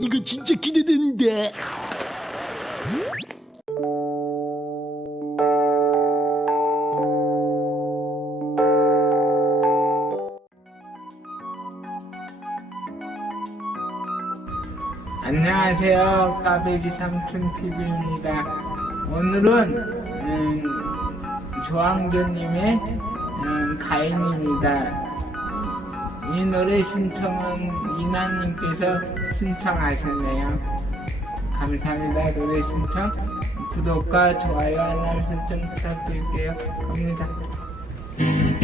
이거 진짜 기대된다. 안녕하세요. 까베기 삼촌 TV입니다. 오늘은 음, 조항교님의 음, 가인입니다. 이 노래 신청은 이나님께서 신청하셨네요. 감사합니다. 노래 신청 구독과 좋아요 알람 설정 부탁드릴게요. 갑니다.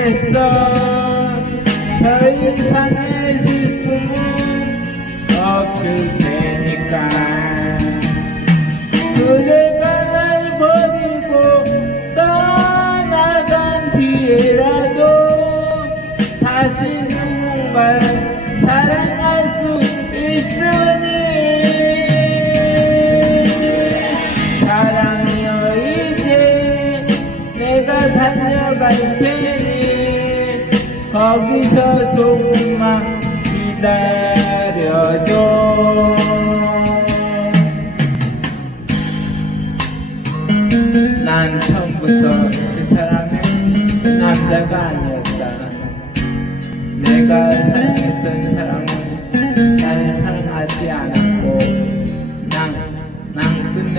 않겠어. 더 이상의 슬픔은 없을 테니까. 그대가 날 버리고 떠나간 뒤에라도 다시 누군가를 사랑할 수 있으 거기서 조금만 기다려줘. 난 처음부터 그 사람은 남자가 아니었다. 내가 사랑했던 사람은 나를 사랑하지 않았고 난, 난 끝내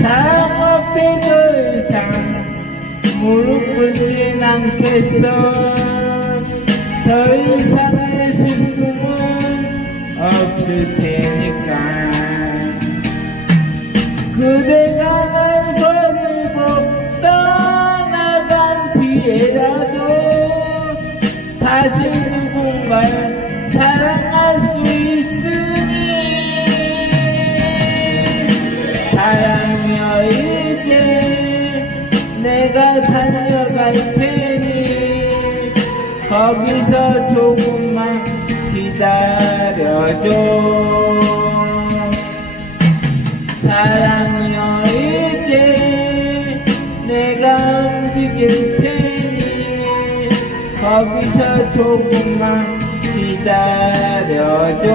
사랑 앞에 더 이상 무릎 꿇진 않겠어. 더 이상의 슬픔은 없을 테니까. 그대가 날 버리고 떠나간 뒤에라도 다시 누군가를 사랑할 수 있으 내가 달려갈 테니 거기서 조금만 기다려줘. 사랑이여 이제 내가 움직일 테니 거기서 조금만 기다려줘